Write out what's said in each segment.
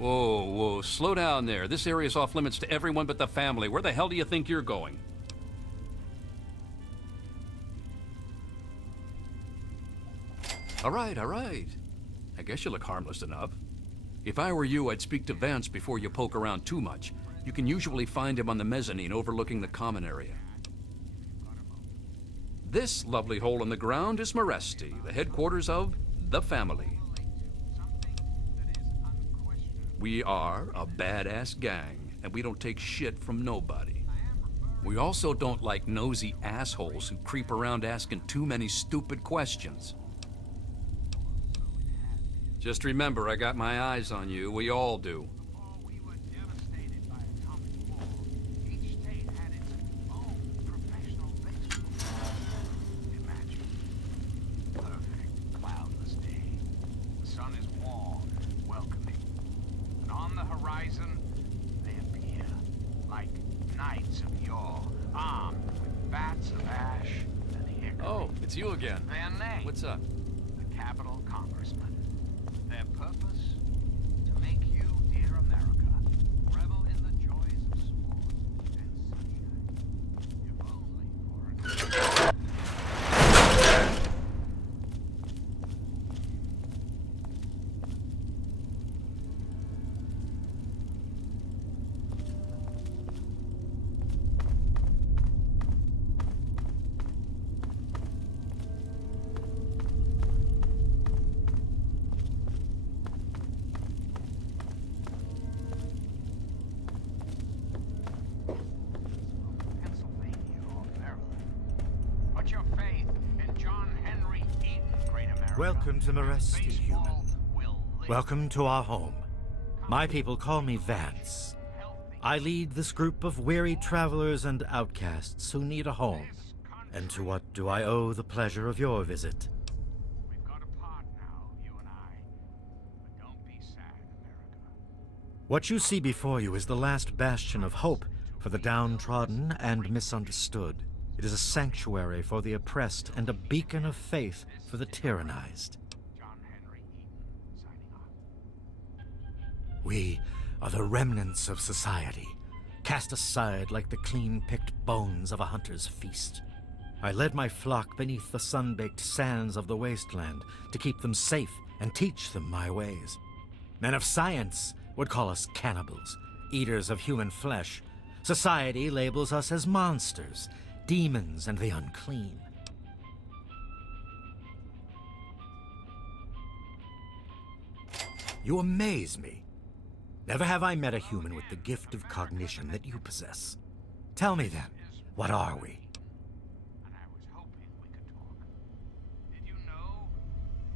Whoa, whoa, slow down there. This area's off limits to everyone but the family. Where the hell do you think you're going? All right, all right. I guess you look harmless enough. If I were you, I'd speak to Vance before you poke around too much. You can usually find him on the mezzanine overlooking the common area. This lovely hole in the ground is Meresti, the headquarters of the family. We are a badass gang, and we don't take shit from nobody. We also don't like nosy assholes who creep around asking too many stupid questions. Just remember, I got my eyes on you. We all do. Oh, it's you again. Their name. What's up? The Capitol Congressman. Their purpose? To make you, dear America, revel in the joys of sport and sunshine. If only for an... Welcome to Meresti, human. Welcome to our home. My people call me Vance. I lead this group of weary travelers and outcasts who need a home. And to what do I owe the pleasure of your visit? We've got a part now, you and I. But don't be sad, America. What you see before you is the last bastion of hope for the downtrodden and misunderstood. It is a sanctuary for the oppressed and a beacon of faith for the tyrannized. John Henry Eaton, signing off. We are the remnants of society, cast aside like the clean-picked bones of a hunter's feast. I led my flock beneath the sun-baked sands of the wasteland to keep them safe and teach them my ways. Men of science would call us cannibals, eaters of human flesh. Society labels us as monsters, demons and the unclean. You amaze me. Never have I met a human with the gift of cognition that you possess. Tell me then, what are we? And I was hoping we could talk. Did you know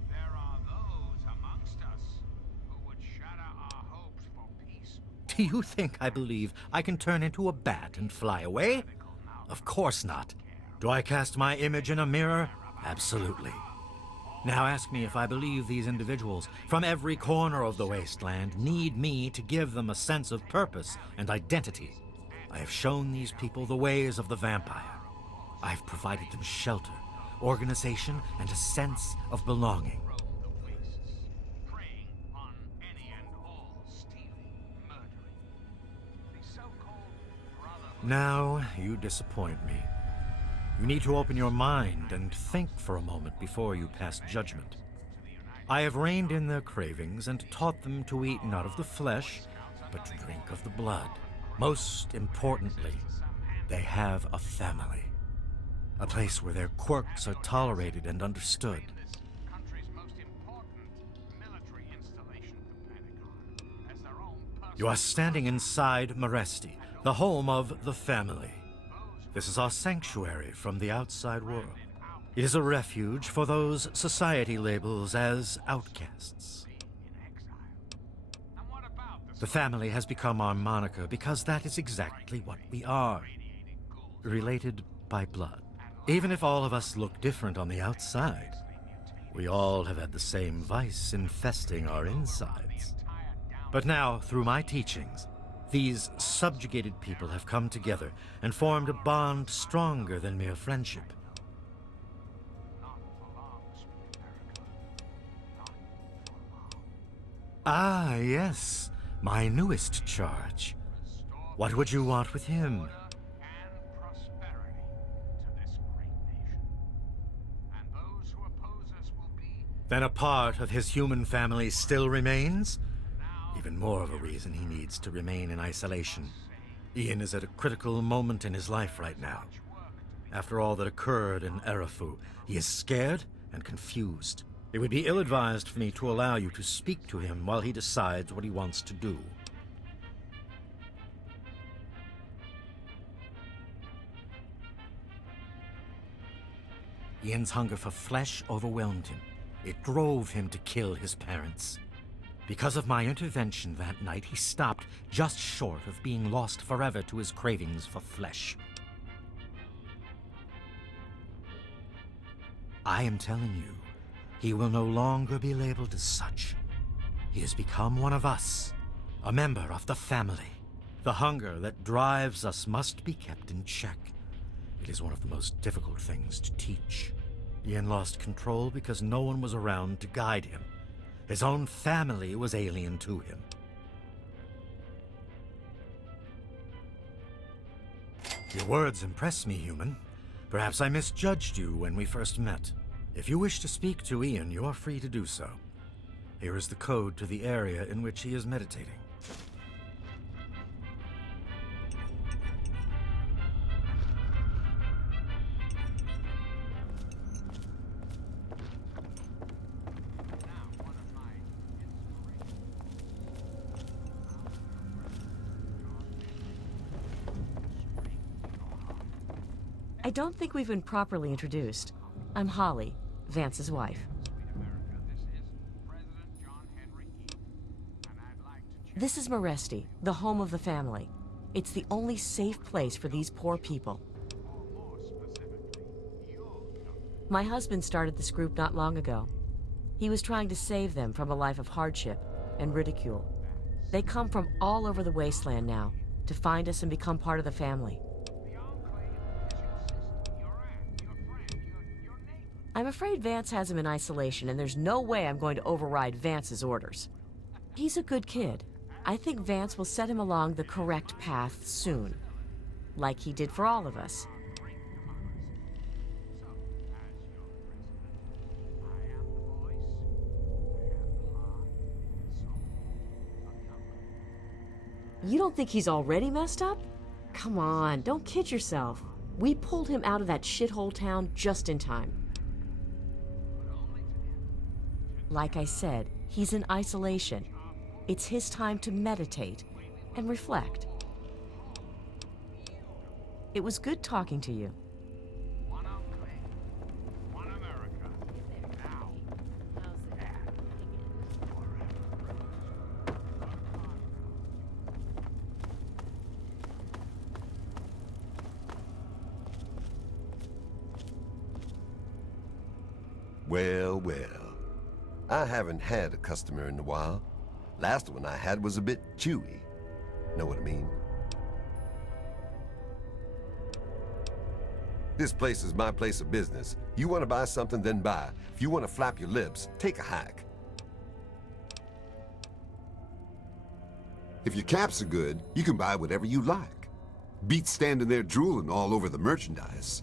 there are those amongst us who would shatter our hopes for peace? Do you think I believe I can turn into a bat and fly away? Of course not. Do I cast my image in a mirror? Absolutely. Now ask me if I believe these individuals from every corner of the wasteland need me to give them a sense of purpose and identity. I have shown these people the ways of the vampire. I've provided them shelter, organization, and a sense of belonging. Preying on any and all, stealing, murdering. The so-called brotherhood. Now you disappoint me. You need to open your mind and think for a moment before you pass judgment. I have reined in their cravings and taught them to eat not of the flesh, but to drink of the blood. Most importantly, they have a family. A place where their quirks are tolerated and understood. Country's most important military installation, the Pentagon, as their own personal... You are standing inside Meresti, the home of the family. This is our sanctuary from the outside world. It is a refuge for those society labels as outcasts. And what about The family has become our moniker because that is exactly what we are. Related by blood. Even if all of us look different on the outside, we all have had the same vice infesting our insides. But now, through my teachings, these subjugated people have come together and formed a bond stronger than mere friendship. Ah, yes. My newest charge. What would you want with him? and prosperity to this great nation. And those who oppose us will be Then a part of his human family still remains? Even more of a reason he needs to remain in isolation. Ian is at a critical moment in his life right now. After all that occurred in Erafu, he is scared and confused. It would be ill-advised for me to allow you to speak to him while he decides what he wants to do. Ian's hunger for flesh overwhelmed him. It drove him to kill his parents. Because of my intervention that night, he stopped just short of being lost forever to his cravings for flesh. I am telling you, he will no longer be labeled as such. He has become one of us, a member of the family. The hunger that drives us must be kept in check. It is one of the most difficult things to teach. Ian lost control because no one was around to guide him. His own family was alien to him. Your words impress me, human. Perhaps I misjudged you when we first met. If you wish to speak to Ian, you are free to do so. Here is the code to the area in which he is meditating. I don't think we've been properly introduced. I'm Holly, Vance's wife. This is President John Henry Eaton, and I'd like to check This is Maresti, the home of the family. It's the only safe place for these poor people. more specifically your young My husband started this group not long ago. He was trying to save them from a life of hardship and ridicule. They come from all over the wasteland now to find us and become part of the family. The Enclave is your sister, your aunt, your friend, your neighbor. I'm afraid Vance has him in isolation, and there's no way I'm going to override Vance's orders. He's a good kid. I think Vance will set him along the correct path soon, like he did for all of us. Great democracy. So, as your president, I am the voice, I am the heart and soul of your life. You don't think he's already messed up? Come on, don't kid yourself. We pulled him out of that shithole town just in time. Like I said, he's in isolation. It's his time to meditate and reflect. It was good talking to you. One Enclave, one America, now and forever. Well, well. I haven't had a customer in a while. Last one I had was a bit chewy. Know what I mean? This place is my place of business. You want to buy something, then buy. If you want to flap your lips, take a hike. If your caps are good, you can buy whatever you like. Beats standing there drooling all over the merchandise.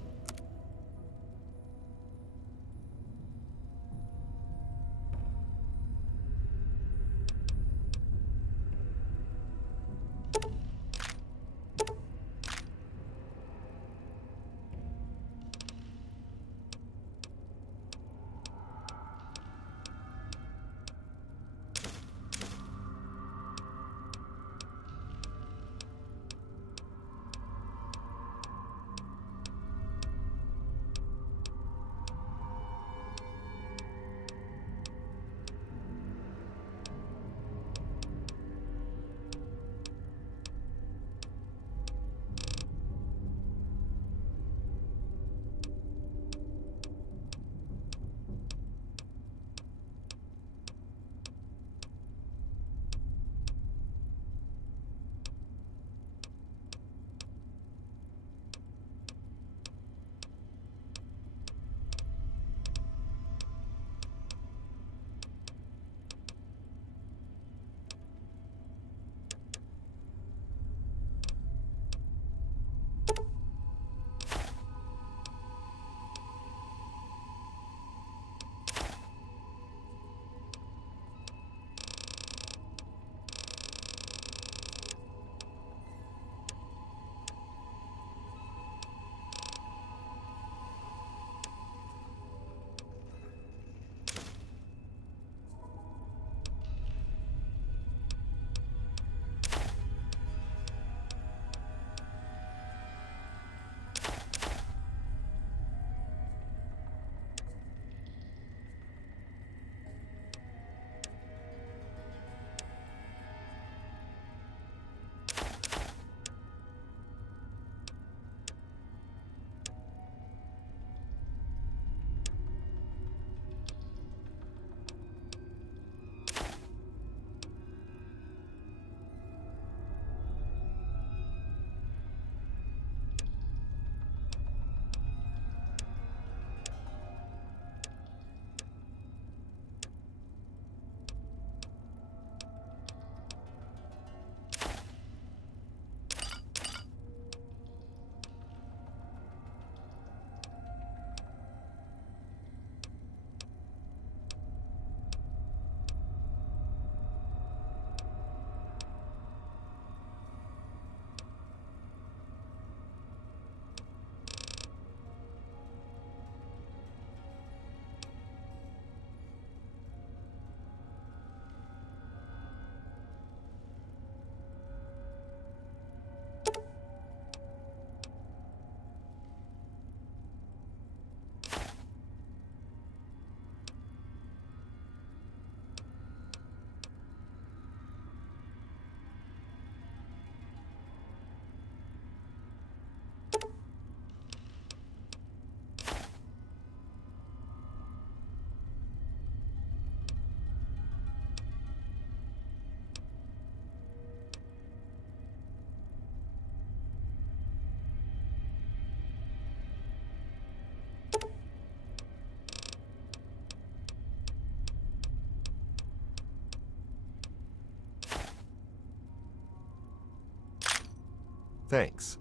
Thanks.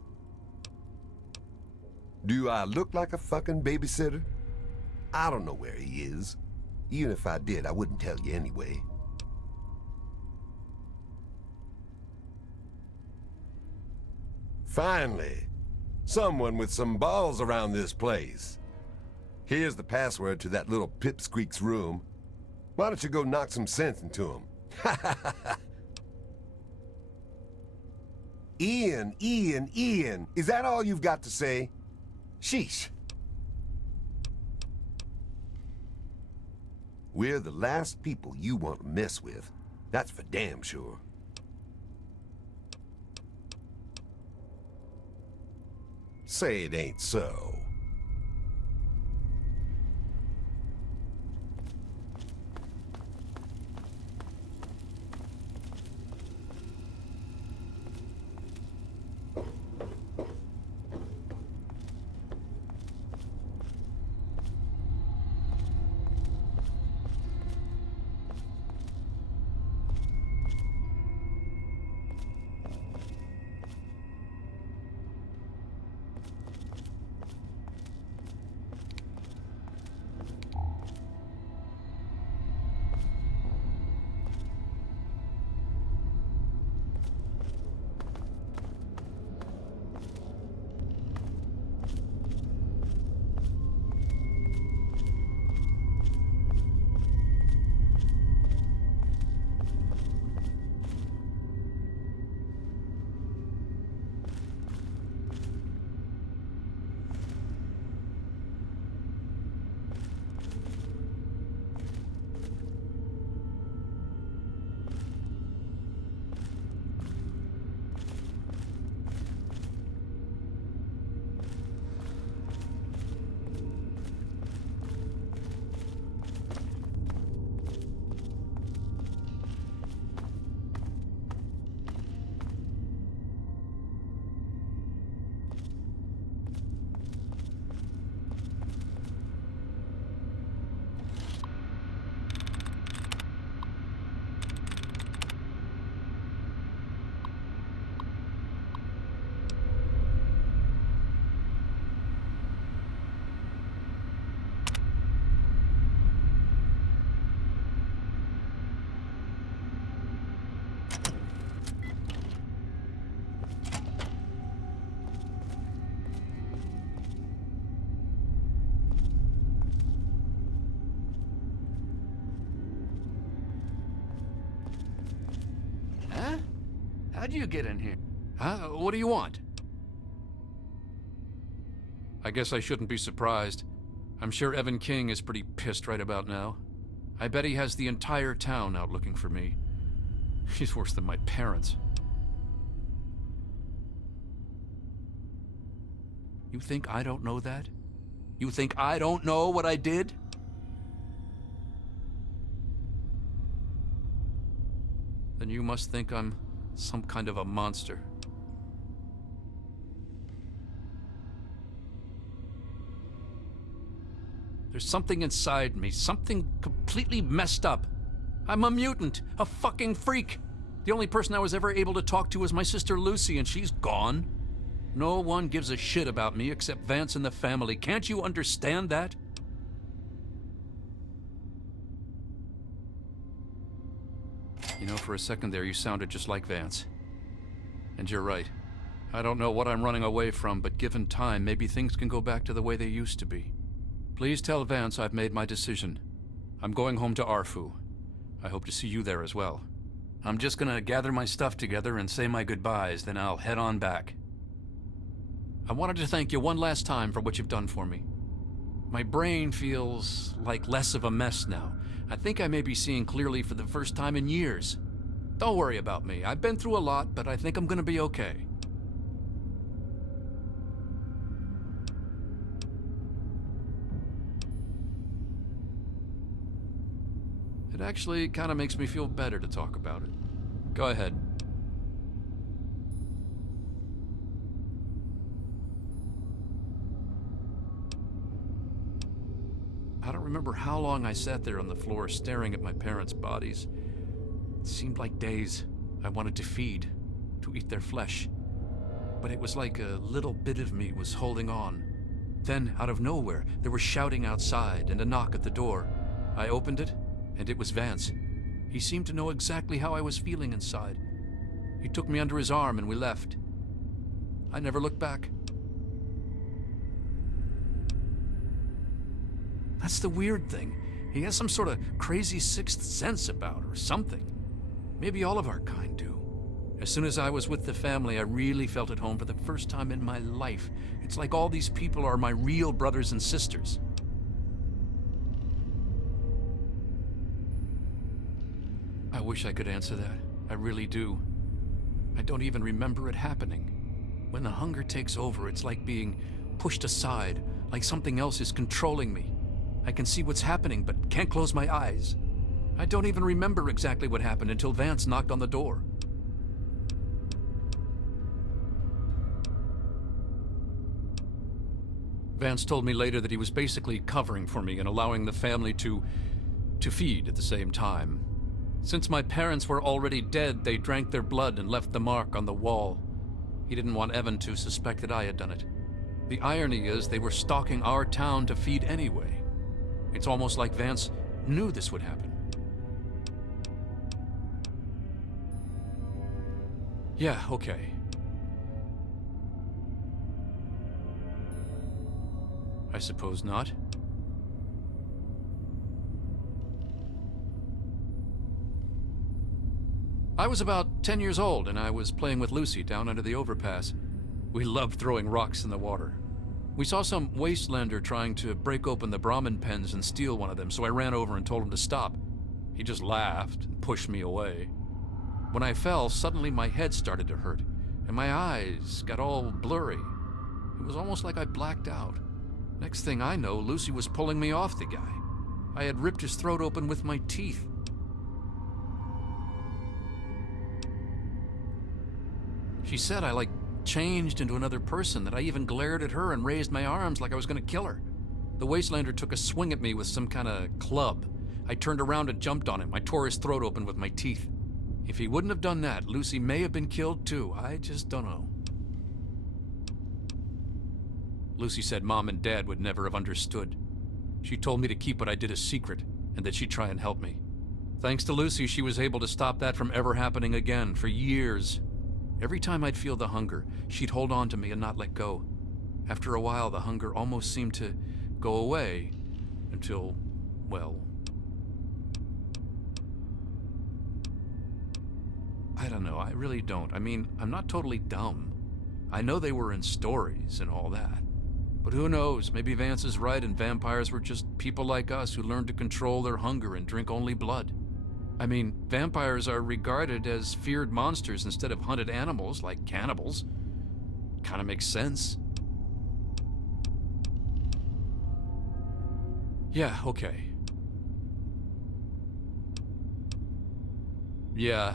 Do I look like a fucking babysitter? I don't know where he is. Even if I did, I wouldn't tell you anyway. Finally, someone with some balls around this place. Here's the password to that little pipsqueak's room. Why don't you go knock some sense into him? Ian, is that all you've got to say? Sheesh. We're the last people you want to mess with. That's for damn sure. Say it ain't so. How'd you get in here? Huh? What do you want? I guess I shouldn't be surprised. I'm sure Evan King is pretty pissed right about now. I bet he has the entire town out looking for me. He's worse than my parents. You think I don't know that? You think I don't know what I did? Then you must think I'm some kind of a monster. There's something inside me, something completely messed up. I'm a mutant, a fucking freak. The only person I was ever able to talk to was my sister Lucy, and she's gone. No one gives a shit about me except Vance and the family. Can't you understand that? You know, for a second there, you sounded just like Vance. And you're right. I don't know what I'm running away from, but given time, maybe things can go back to the way they used to be. Please tell Vance I've made my decision. I'm going home to Arfu. I hope to see you there as well. I'm just gonna gather my stuff together and say my goodbyes, then I'll head on back. I wanted to thank you one last time for what you've done for me. My brain feels like less of a mess now. I think I may be seeing clearly for the first time in years. Don't worry about me. I've been through a lot, but I think I'm gonna be okay. It actually kind of makes me feel better to talk about it. Go ahead. I don't remember how long I sat there on the floor staring at my parents' bodies. It seemed like days. I wanted to feed, to eat their flesh. but it was like a little bit of me was holding on. Then, out of nowhere, there was shouting outside and a knock at the door. I opened it, and it was Vance. He seemed to know exactly how I was feeling inside. He took me under his arm and we left. I never looked back. That's the weird thing. He has some sort of crazy sixth sense about or something. Maybe all of our kind do. As soon as I was with the family, I really felt at home for the first time in my life. It's like all these people are my real brothers and sisters. I wish I could answer that. I really do. I don't even remember it happening. When the hunger takes over, it's like being pushed aside, like something else is controlling me. I can see what's happening, but can't close my eyes. I don't even remember exactly what happened until Vance knocked on the door. Vance told me later that he was basically covering for me and allowing the family to feed at the same time. Since my parents were already dead, they drank their blood and left the mark on the wall. He didn't want Evan to suspect that I had done it. The irony is they were stalking our town to feed anyway. It's almost like Vance knew this would happen. Yeah, okay. I suppose not. I was about 10 years old and I was playing with Lucy down under the overpass. We loved throwing rocks in the water. We saw some wastelander trying to break open the Brahmin pens and steal one of them, so I ran over and told him to stop. He just laughed and pushed me away. When I fell, suddenly my head started to hurt, and my eyes got all blurry. It was almost like I blacked out. Next thing I know, Lucy was pulling me off the guy. I had ripped his throat open with my teeth. She said I, changed into another person, that I even glared at her and raised my arms like I was going to kill her. The wastelander took a swing at me with some kind of club. I turned around and jumped on him. I tore his throat open with my teeth. If he wouldn't have done that, Lucy may have been killed too. I just don't know. Lucy said Mom and Dad would never have understood. She told me to keep what I did a secret and that she'd try and help me. Thanks to Lucy, she was able to stop that from ever happening again for years. Every time I'd feel the hunger, she'd hold on to me and not let go. After a while, the hunger almost seemed to go away until, well, I don't know. I really don't. I mean, I'm not totally dumb. I know they were in stories and all that. But who knows? Maybe Vance is right and vampires were just people like us who learned to control their hunger and drink only blood. I mean, vampires are regarded as feared monsters instead of hunted animals like cannibals. Kinda makes sense. Yeah, okay. Yeah,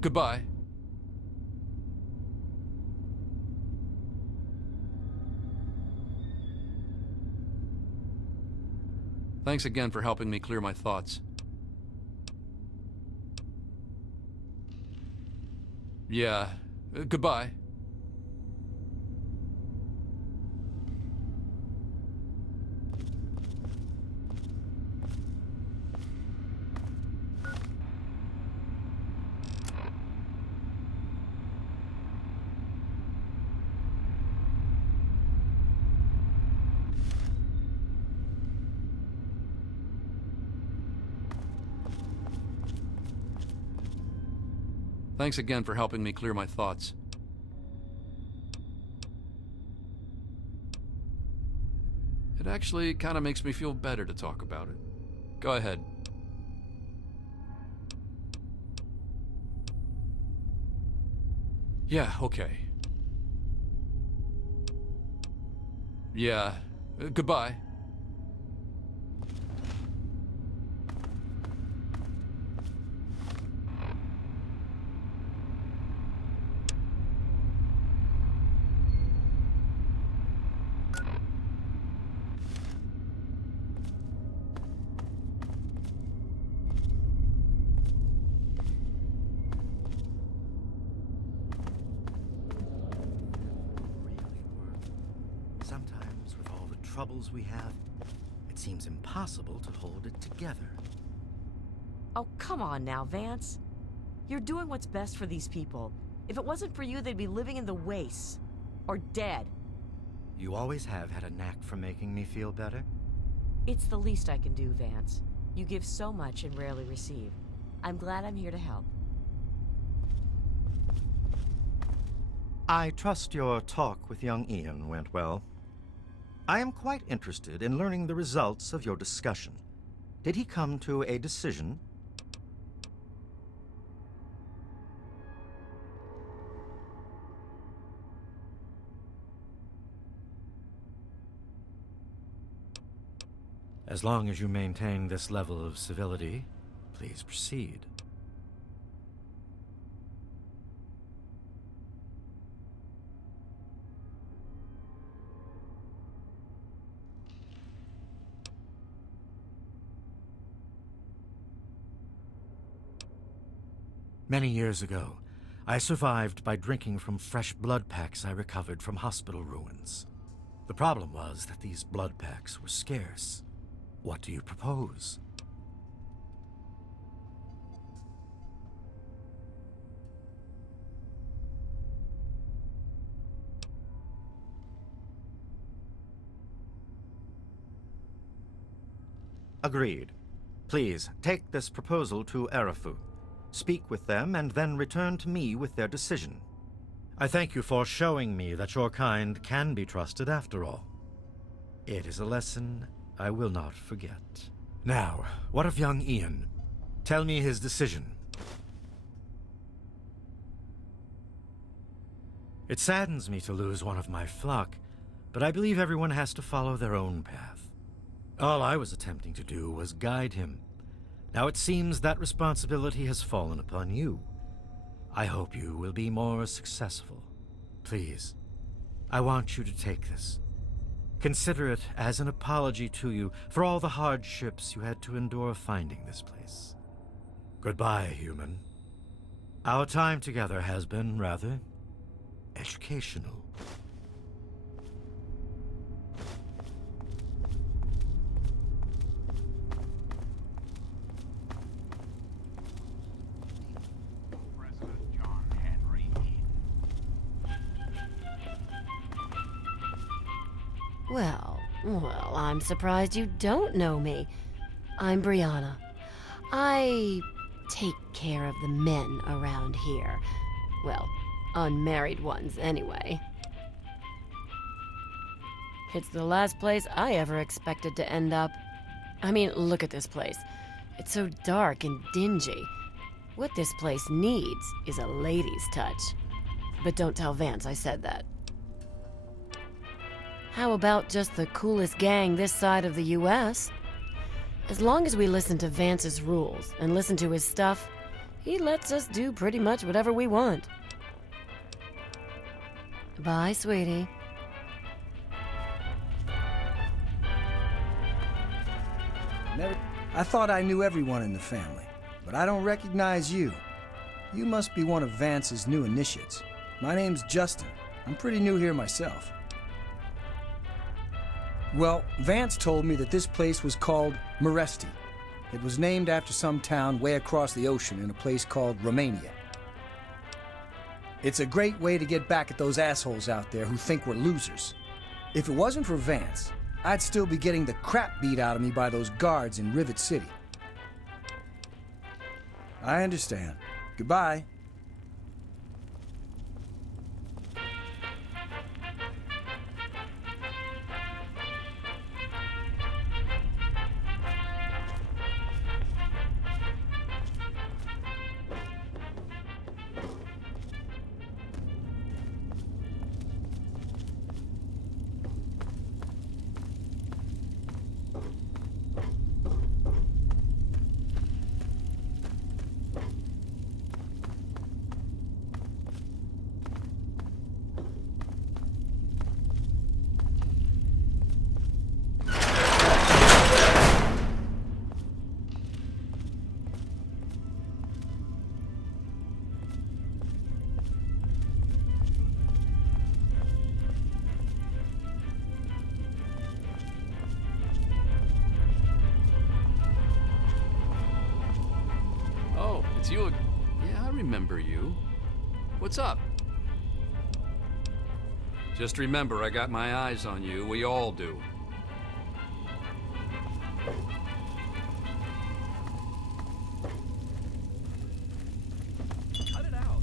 goodbye. Thanks again for helping me clear my thoughts. Yeah, goodbye. Thanks again for helping me clear my thoughts. It actually kind of makes me feel better to talk about it. Go ahead. Yeah, okay. Yeah, goodbye. troubles we have, it seems impossible to hold it together. Oh, come on now, Vance. You're doing what's best for these people. If it wasn't for you, they'd be living in the wastes. Or dead. You always have had a knack for making me feel better. It's the least I can do, Vance. You give so much and rarely receive. I'm glad I'm here to help. I trust your talk with young Ian went well. I am quite interested in learning the results of your discussion. Did he come to a decision? As long as you maintain this level of civility, please proceed. Many years ago, I survived by drinking from fresh blood packs I recovered from hospital ruins. The problem was that these blood packs were scarce. What do you propose? Agreed. Please, take this proposal to Arafu. Speak with them and then return to me with their decision. I thank you for showing me that your kind can be trusted after all. It is a lesson I will not forget. Now, what of young Ian? Tell me his decision. It saddens me to lose one of my flock, but I believe everyone has to follow their own path. All I was attempting to do was guide him. Now it seems that responsibility has fallen upon you. I hope you will be more successful. Please, I want you to take this. Consider it as an apology to you for all the hardships you had to endure finding this place. Goodbye, human. Our time together has been rather educational. President John Henry Eden. Well, I'm surprised you don't know me. I'm Brianna. I take care of the men around here. Well, unmarried ones, anyway. It's the last place I ever expected to end up. I mean, look at this place. It's so dark and dingy. What this place needs is a lady's touch. But don't tell Vance I said that. How about just the coolest gang this side of the US? As long as we listen to Vance's rules and listen to his stuff, he lets us do pretty much whatever we want. Bye, sweetie. I thought I knew everyone in the family, but I don't recognize you. You must be one of Vance's new initiates. My name's Justin. I'm pretty new here myself. Well, Vance told me that this place was called Meresti. It was named after some town way across the ocean in a place called Romania. It's a great way to get back at those assholes out there who think we're losers. If it wasn't for Vance, I'd still be getting the crap beat out of me by those guards in Rivet City. I understand. Goodbye. you... Yeah, I remember you. What's up? Just remember, I got my eyes on you. We all do. Cut it out.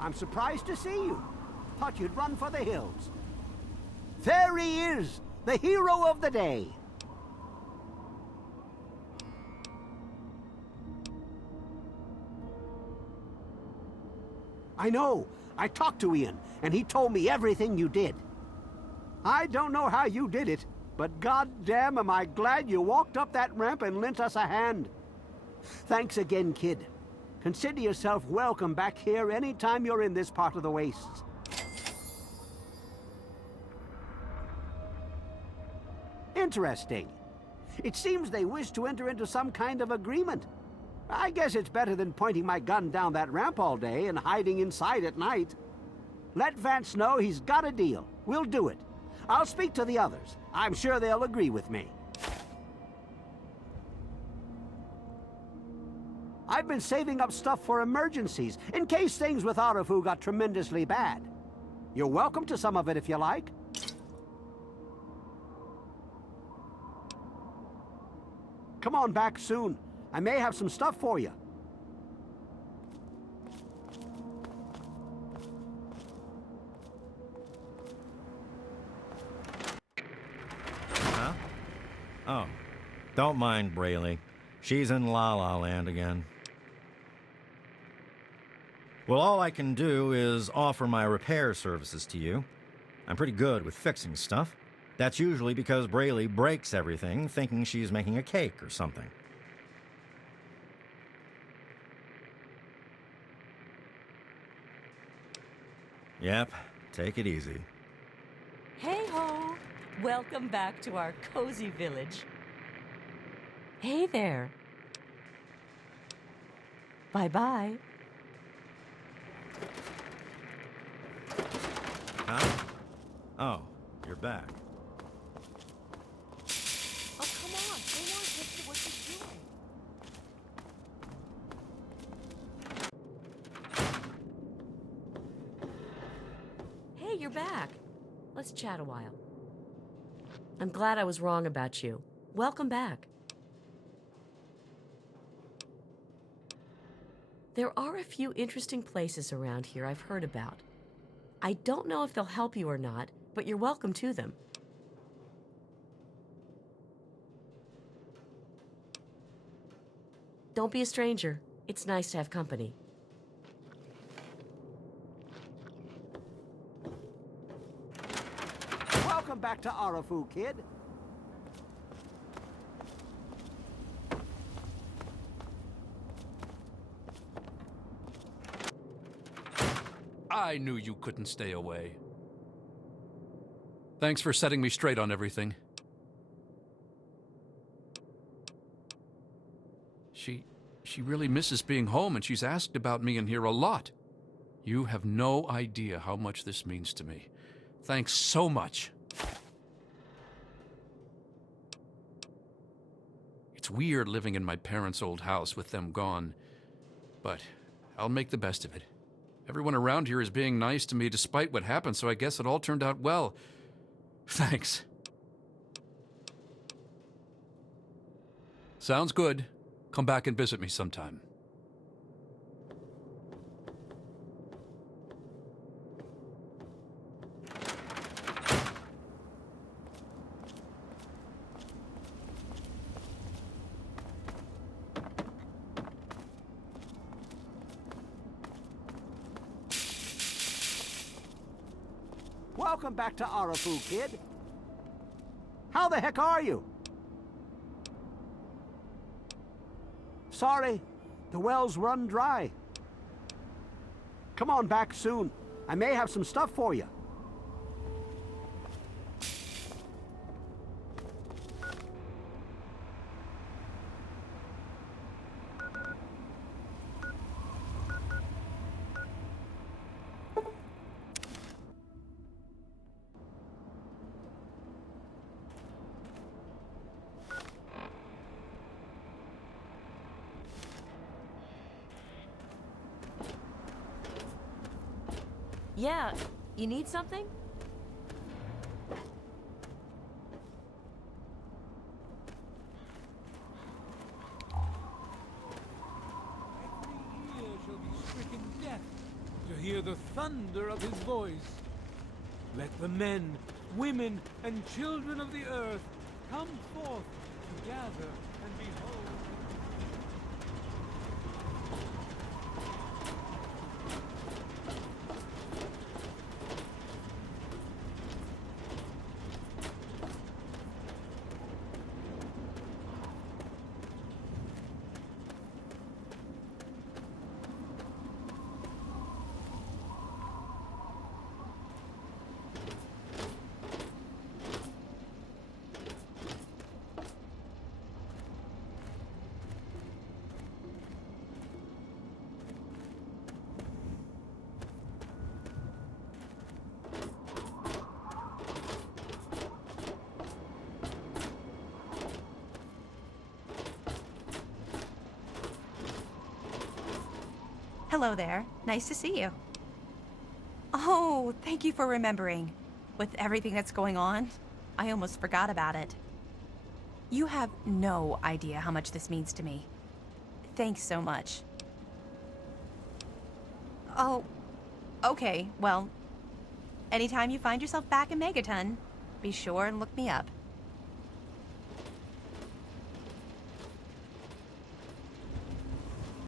I'm surprised to see you. Thought you'd run for the hills. There he is, the hero of the day. I know. I talked to Ian, and he told me everything you did. I don't know how you did it, but goddamn am I glad you walked up that ramp and lent us a hand. Thanks again, kid. Consider yourself welcome back here anytime you're in this part of the wastes. Interesting. It seems they wish to enter into some kind of agreement. I guess it's better than pointing my gun down that ramp all day and hiding inside at night. Let Vance know he's got a deal. We'll do it. I'll speak to the others. I'm sure they'll agree with me. I've been saving up stuff for emergencies, in case things with Arafu got tremendously bad. You're welcome to some of it if you like. Come on back soon. I may have some stuff for you. Huh? Oh. Don't mind Brayley. She's in La La Land again. Well, all I can do is offer my repair services to you. I'm pretty good with fixing stuff. That's usually because Brayley breaks everything, thinking she's making a cake or something. Yep, take it easy. Hey ho! Welcome back to our cozy village. Hey there. Bye-bye. Huh? Oh, you're back. Oh, come on. Hang on. Get to what you're doing. Hey, you're back. Let's chat a while. I'm glad I was wrong about you. Welcome back. There are a few interesting places around here I've heard about. I don't know if they'll help you or not, but you're welcome to them. Don't be a stranger. It's nice to have company. Welcome back to Arafu, kid. I knew you couldn't stay away. Thanks for setting me straight on everything. She really misses being home, and she's asked about me in here a lot. You have no idea how much this means to me. Thanks so much. It's weird living in my parents' old house with them gone, but I'll make the best of it. Everyone around here is being nice to me despite what happened, so I guess it all turned out well. Thanks. Sounds good. Come back and visit me sometime. Welcome back to Arafu, kid. How the heck are you? Sorry, the well's run dry. Come on back soon. I may have some stuff for you. Yeah, you need something? Every ear shall be stricken deaf to hear the thunder of his voice. Let the men, women, and children of the earth come forth to gather and behold. Hello there. Nice to see you. Oh, thank you for remembering. With everything that's going on, I almost forgot about it. You have no idea how much this means to me. Thanks so much. Oh, okay. Well, anytime you find yourself back in Megaton, be sure and look me up.